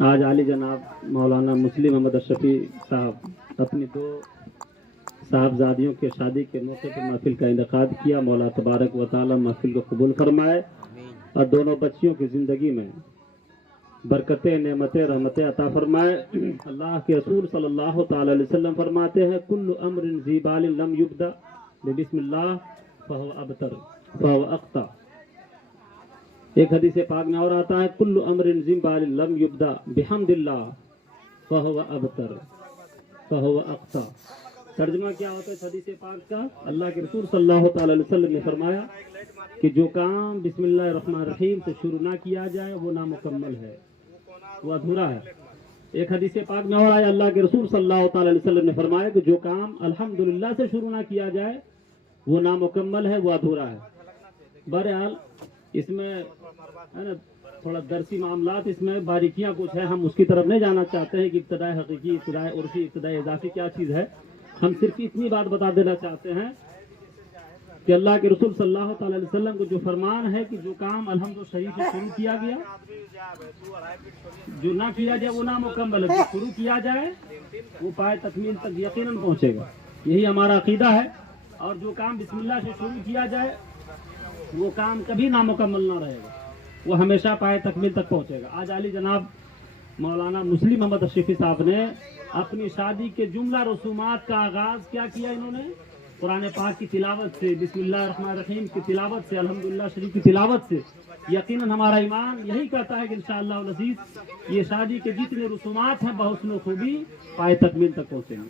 آج عالی جناب مولانا مسلم احمد اشرفی صاحب اپنی دو صاحبزادیوں کے شادی کے موقع پر محفل کا انعقاد کیا. مولا تبارک و تعالی محفل کو قبول فرمائے اور دونوں بچیوں کی زندگی میں برکتیں، نعمتیں، رحمتیں عطا فرمائے. اللہ کے رسول صلی اللہ تعالی علیہ وسلم فرماتے ہیں کل امر ذی بال لم یبدا بسم اللہ فہو ابتر فہو اقطع. ایک حدیث پاک میں اور آتا ہے کل امر ذی بال لم یبدا بحمد اللہ فہو ابتر فہو اقطع. ترجمہ کیا ہوتا ہے اس حدیث پاک کا؟ اللہ کے رسول صلی اللہ تعالی علیہ وسلم نے فرمایا کہ جو کام بسم اللہ الرحمن الرحیم سے شروع نہ کیا جائے وہ نامکمل ہے، وہ ادھورا ہے. ایک حدیث پاک میں اور آیا اللہ کے رسول صلی اللہ تعالی علیہ وسلم نے فرمایا کہ جو کام الحمدللہ سے شروع نہ کیا جائے وہ نامکمل ہے، وہ ادھورا ہے. بہرحال اس میں ہے نا تھوڑا درسی معاملات، اس میں باریکیاں کچھ ہے، ہم اس کی طرف نہیں جانا چاہتے ہیں کہ ابتداء حقیقی، ابتداء عرفی، ابتداء اضافی کیا چیز ہے. ہم صرف اتنی بات بتا دینا چاہتے ہیں کہ اللہ کے رسول صلی اللہ تعالی علیہ وسلم کو جو فرمان ہے کہ جو کام الحمد شریف سے شروع کیا گیا جو نہ کیا جائے وہ نامکمل ہے، جو شروع کیا جائے وہ پائے تکمیل تک یقیناً پہنچے گا. یہی ہمارا عقیدہ ہے. اور جو کام بسم اللہ سے شروع کیا جائے وہ کام کبھی نامکمل نہ رہے گا، وہ ہمیشہ پائے تکمیل تک پہنچے گا. آج عالی جناب مولانا مسلم احمد اشرفی صاحب نے اپنی شادی کے جملہ رسومات کا آغاز کیا کیا؟ انہوں نے قرآن پاک کی تلاوت سے، بسم اللہ الرحمن الرحیم کی تلاوت سے، الحمدللہ شریف کی تلاوت سے. یقیناً ہمارا ایمان یہی کہتا ہے کہ انشاءاللہ العزیز یہ شادی کے جتنے رسومات ہیں بحسن و خوبی پائے تکمیل تک پہنچیں گے.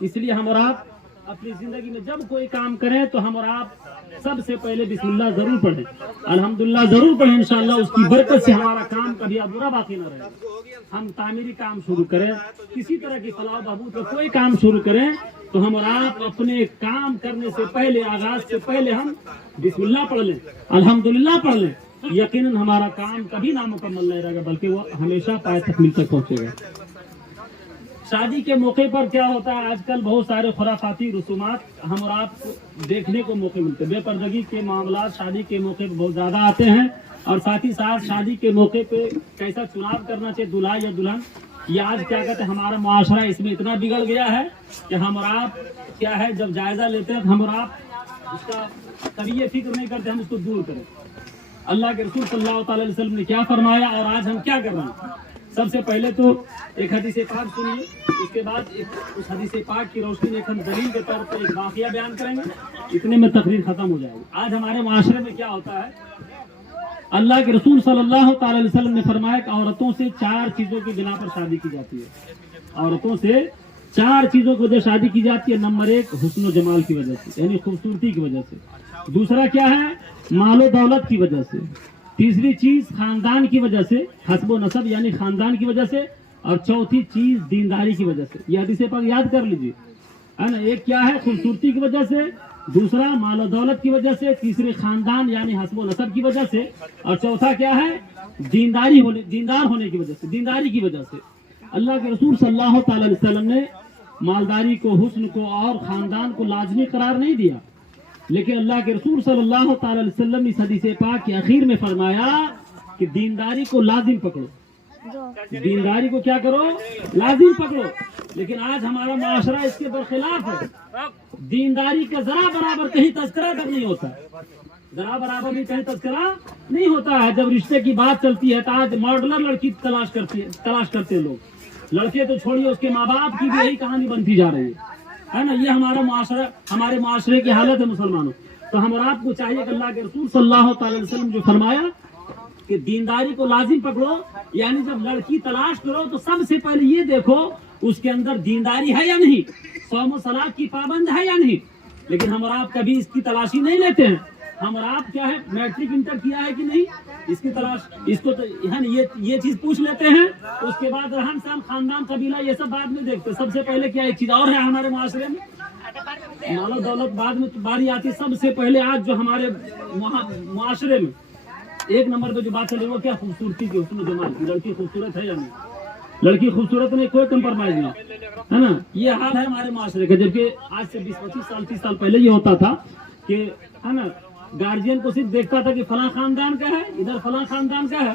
اس لیے ہم اور آپ اپنی زندگی میں جب کوئی کام کریں تو ہم اور آپ سب سے پہلے بسم اللہ ضرور پڑھیں، الحمدللہ ضرور پڑھیں. انشاءاللہ اس کی برکت سے ہمارا کام کبھی ادھورا باقی نہ رہے. ہم تعمیری کام شروع کریں، کسی طرح کی فلاح و بہبود کا کوئی کام شروع کریں تو ہم اور آپ اپنے کام کرنے سے پہلے، آغاز سے پہلے ہم بسم اللہ پڑھ لیں، الحمدللہ پڑھ لیں. یقیناً ہمارا کام کبھی نامکمل نہیں رہے گا بلکہ وہ ہمیشہ پائے تکمیل تک پہنچے گا. شادی کے موقع پر کیا ہوتا ہے آج کل بہت سارے خرافاتی رسومات ہم اور آپ کو دیکھنے کو موقع ملتے ہیں. بے پردگی کے معاملات شادی کے موقع پہ بہت زیادہ آتے ہیں. اور ساتھ ہی ساتھ شادی کے موقع پہ کیسا چناؤ کرنا چاہیے دلہا یا دلہن، یہ آج کیا کہتے ہیں ہمارا معاشرہ اس میں اتنا بگڑ گیا ہے کہ ہم اور آپ کیا ہے جب جائزہ لیتے ہیں ہم اور آپ اس کا کبھی یہ فکر نہیں کرتے ہم اس کو دور کریں. اللہ کے رسول صلی اللہ تعالی علیہ وسلم نے کیا فرمایا اور آج ہم کیا کر رہے ہیں؟ سب سے پہلے تو ایک حدیث پاک سنیے، اس کے بعد اس حدیث پاک کی روشنی میں ہم دلیل کے طور پر ایک واقعہ بیان کریں گے. اتنے میں تقریر ختم ہو جائے گی. آج ہمارے معاشرے میں کیا ہوتا ہے، اللہ کے رسول صلی اللہ تعالی علیہ وسلم نے فرمایا کہ عورتوں سے 4 چیزوں کی بنا پر شادی کی جاتی ہے. عورتوں سے 4 چیزوں کی وجہ شادی کی جاتی ہے. نمبر 1 حسن و جمال کی وجہ سے، یعنی خوبصورتی کی وجہ سے. دوسرا کیا ہے؟ مال و دولت کی وجہ سے. تیسری چیز خاندان کی وجہ سے، حسب و نسب یعنی خاندان کی وجہ سے. اور چوتھی چیز دینداری کی وجہ سے. یہ حدیث پاک یاد کر لیجیے ہے نا. ایک کیا ہے؟ خوبصورتی کی وجہ سے، دوسرا مال و دولت کی وجہ سے، تیسرے خاندان یعنی حسب و نسب کی وجہ سے، اور چوتھا کیا ہے؟ دیندار ہونے کی وجہ سے، دینداری کی وجہ سے. اللہ کے رسول صلی اللہ تعالی علیہ وسلم نے مالداری کو، حسن کو اور خاندان کو لازمی قرار نہیں دیا، لیکن اللہ کے رسول صلی اللہ تعالی علیہ وسلم نے اس حدیث پاک کے اخیر میں فرمایا کہ دینداری کو لازم پکڑو. دینداری کو کیا کرو؟ لازم پکڑو. لیکن آج ہمارا معاشرہ اس کے برخلاف ہے. دینداری کا ذرا برابر کہیں تذکرہ تک نہیں ہوتا ہے، ذرا برابر بھی کہیں تذکرہ نہیں ہوتا ہے. جب رشتے کی بات چلتی ہے تو آج ماڈلر لڑکی تلاش کرتے ہیں لوگ. لڑکے تو چھوڑیے، اس کے ماں باپ کی بھی یہی کہانی بنتی جا رہی ہے نا. یہ ہمارا معاشرہ، ہمارے معاشرے کی حالت ہے مسلمانوں. تو ہم اور آپ کو چاہیے کہ اللہ کے رسول صلی اللہ تعالی علیہ وسلم جو فرمایا کہ دینداری کو لازم پکڑو، یعنی جب لڑکی تلاش کرو تو سب سے پہلے یہ دیکھو اس کے اندر دینداری ہے یا نہیں، صوم و صلاۃ کی پابند ہے یا نہیں. لیکن ہم اور آپ کبھی اس کی تلاشی نہیں لیتے ہیں. ہم اور آپ کیا ہے، میٹرک انٹر کیا ہے کہ نہیں، اس کی تلاش، اس کو یہ چیز پوچھ لیتے ہیں. اس کے بعد رہن سہن، خاندان، قبیلہ، یہ سب بعد میں دیکھتے. سب سے پہلے کیا ایک چیز اور ہے ہمارے معاشرے میں، مال و دولت بعد میں باری آتی. سب سے پہلے آج جو ہمارے معاشرے میں ایک نمبر پہ جو بات چل رہی ہے وہ کیا؟ خوبصورتی کی، حسن و جمال کی. لڑکی خوبصورت ہے یا نہیں؟ لڑکی خوبصورت نہیں، کوئی کمپرومائز نہیں ہے نا. یہ حال ہے ہمارے معاشرے کا. جبکہ آج سے 20-25 سال 30 سال پہلے یہ ہوتا تھا کہ ہے نا گارجین کو صرف دیکھتا تھا کہ فلاں خاندان کا ہے، ادھر فلاں خاندان کا ہے.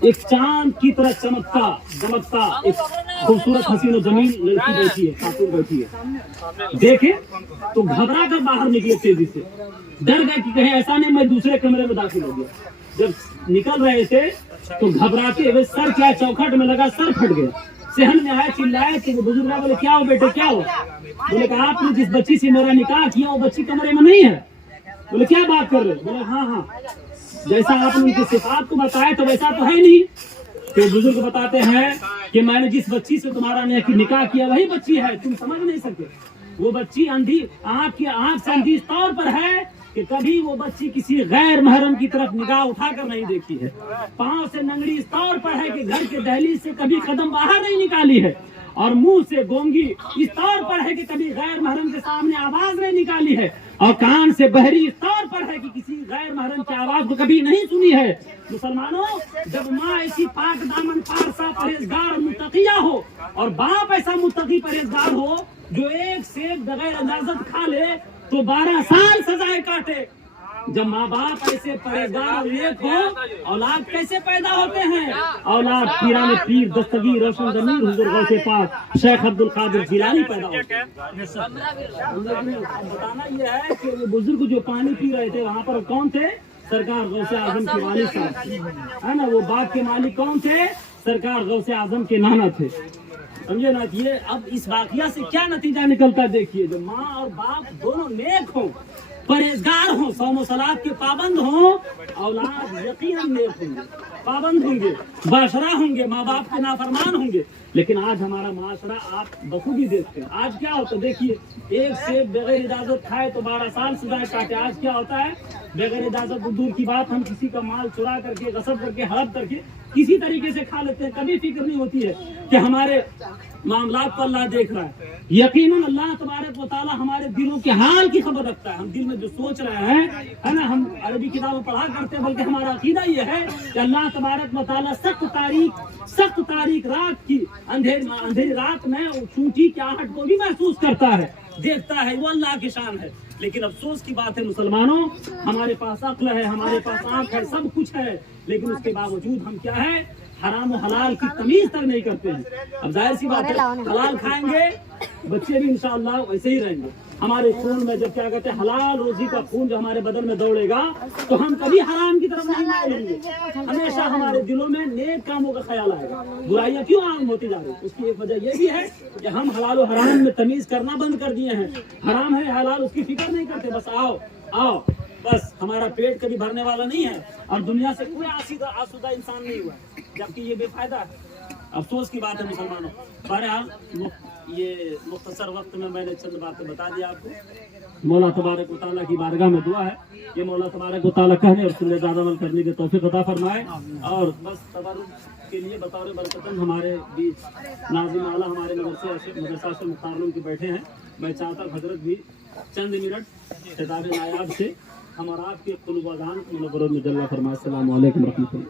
ایک چاند کی طرح چمکتا دمکتا ایک خوبصورت حسین و جمیل لڑکی بیٹھی ہے، خاتون بیٹھی ہے، دیکھے تو گھبرا کر باہر نکلے تیزی سے، ڈر گئے کہ کہیں ایسا نہیں میں دوسرے کمرے میں داخل ہو گیا۔ جب نکل رہے تھے تو گھبراتے ہوئے سر کیا چوکھٹ میں لگا، سر پھٹ گیا، صحن میں آیا، چلائے کہ وہ بزرگ بولے کیا ہو بیٹے کیا ہو؟ بولے کہ آپ نے جس بچی سے میرا نکاح کیا وہ بچی کمرے میں نہیں ہے۔ بولے کیا بات کر رہے؟ بولے ہاں ہاں جیسا آپ نے ان کی صفات کو بتایا تو ویسا تو ہے نہیں۔ تو بزرگ بتاتے ہیں کہ میں نے جس بچی سے تمہارا نکاح کیا وہی بچی ہے، تم سمجھ نہیں سکے۔ وہ بچی اندھی آنکھ سے اندھی اس طور پر ہے کہ کبھی وہ بچی کسی غیر محرم کی طرف نگاہ اٹھا کر نہیں دیکھی ہے، پاؤں سے ننگڑی اس طور پر ہے کہ گھر کے دہلیز سے کبھی قدم باہر نہیں نکالی ہے، اور منہ سے گونگی اس طور پر ہے کہ کبھی غیر محرم کے سامنے آواز نہیں نکالی ہے، اور کان سے بہری اس طور پر ہے کہ کسی غیر محرم کی آواز کو کبھی نہیں سنی ہے۔ مسلمانوں، جب ماں ایسی پاک دامن پارسا پرہیزگار متقیہ ہو اور باپ ایسا متقی پرہیزگار ہو جو ایک سیب بغیر اجازت کھا لے تو 12 سال سزائے کاٹے، جب ماں باپ ایسے پرہیزگار اور نیک ہو اولاد کیسے پیدا ہوتے ہیں؟ اولاد پیران پیر دستگیر روشن ضمیر حضور غوث پاک شیخ عبد القادر جیلانی پیدا ہوتے ہیں۔ بتانا یہ ہے کہ وہ بزرگ جو پانی پی رہے تھے وہاں پر کون تھے؟ سرکار غوث اعظم کے والد صاحب ہے نا۔ وہ باغ کے مالک کون تھے؟ سرکار غوث اعظم کے نانا تھے، سمجھے نا۔ یہ اب اس واقعہ سے کیا نتیجہ نکلتا دیکھیے، جو ماں اور باپ دونوں نیک ہوں، پرہیزگار ہوں، صوم و صلات کے پابند ہوں، اولاد یقیناً نیک ہوں گے، پابند ہوں گے، باشرہ ہوں گے، ماں باپ کے نافرمان ہوں گے۔ لیکن آج ہمارا معاشرہ آپ بخوبی دیکھتے ہیں، آج کیا ہوتا ہے دیکھیے، ایک سیب بغیر اجازت کھائے تو 12 سال سزائے کاٹے۔ آج کیا ہوتا ہے؟ بغیر اجازت دور کی بات، ہم کسی کا مال چرا کر کے، غصب کر کے، ہڑپ کر کے کسی طریقے سے کھا لیتے ہیں، کبھی فکر نہیں ہوتی ہے کہ ہمارے معاملات کو اللہ دیکھ رہا ہے۔ یقیناً اللہ تبارک و تعالیٰ ہمارے دلوں کے حال کی خبر رکھتا ہے، ہم دل میں جو سوچ رہے ہیں ہے نا۔ ہم عربی کتابیں پڑھا کرتے ہیں، بلکہ ہمارا عقیدہ یہ ہے کہ اللہ تبارک و تعالیٰ سخت تاریک رات کی اندھیری رات میں چونٹی کی آہٹ کو بھی محسوس کرتا ہے، دیکھتا ہے، وہ اللہ کی شان ہے۔ لیکن افسوس کی بات ہے مسلمانوں، ہمارے پاس عقل ہے، ہمارے پاس آنکھ ہے، سب کچھ ہے، لیکن اس کے باوجود ہم کیا ہے؟ حرام و حلال کی تمیز تک نہیں کرتے ہیں۔ اب ظاہر سی بات ہے، حلال کھائیں گے بچے بھی انشاءاللہ ویسے ہی رہیں گے۔ ہمارے خون میں جب کیا کہتے ہیں حلال روزی کا خون جو ہمارے بدن میں دوڑے گا تو ہم کبھی حرام کی طرف نہیں مائلیں گے، ہمیشہ ہمارے دلوں میں نیک کاموں کا خیال آئے گا۔ برائیاں کیوں عام ہوتی جا رہی؟ اس کی ایک وجہ یہ بھی ہے کہ ہم حلال و حرام میں تمیز کرنا بند کر دیے ہیں، حرام ہے حلال اس کی فکر نہیں کرتے، بس آؤ بس، ہمارا پیٹ کبھی بھرنے والا نہیں ہے، اور دنیا سے کوئی آسودہ انسان نہیں ہوا ہے، جبکہ یہ بے فائدہ ہے۔ افسوس کی بات ہے مسلمانوں۔ بہرحال یہ مختصر وقت میں نے چند باتیں بتا دی آپ کو۔ مولا تبارک و تعالیٰ کی بارگاہ میں دعا ہے کہ مولا تبارک و تعالیٰ کہنے اور سننے زیادہ عمل کرنے کی توفیق عطا فرمائے، اور بس تبرک کے لیے بطور برکتاً ہمارے بیچ ناظم اعلیٰ ہمارے مدرسہ سے مختار کے بیٹھے ہیں۔ میں چاہتا ہوں حضرت بھی چند منٹ خطاب نایاب سے ہم اور آپ کے قلوب و اذہان کو منور میں جلوہ فرمائے۔ السلام علیکم ورحمۃ اللہ۔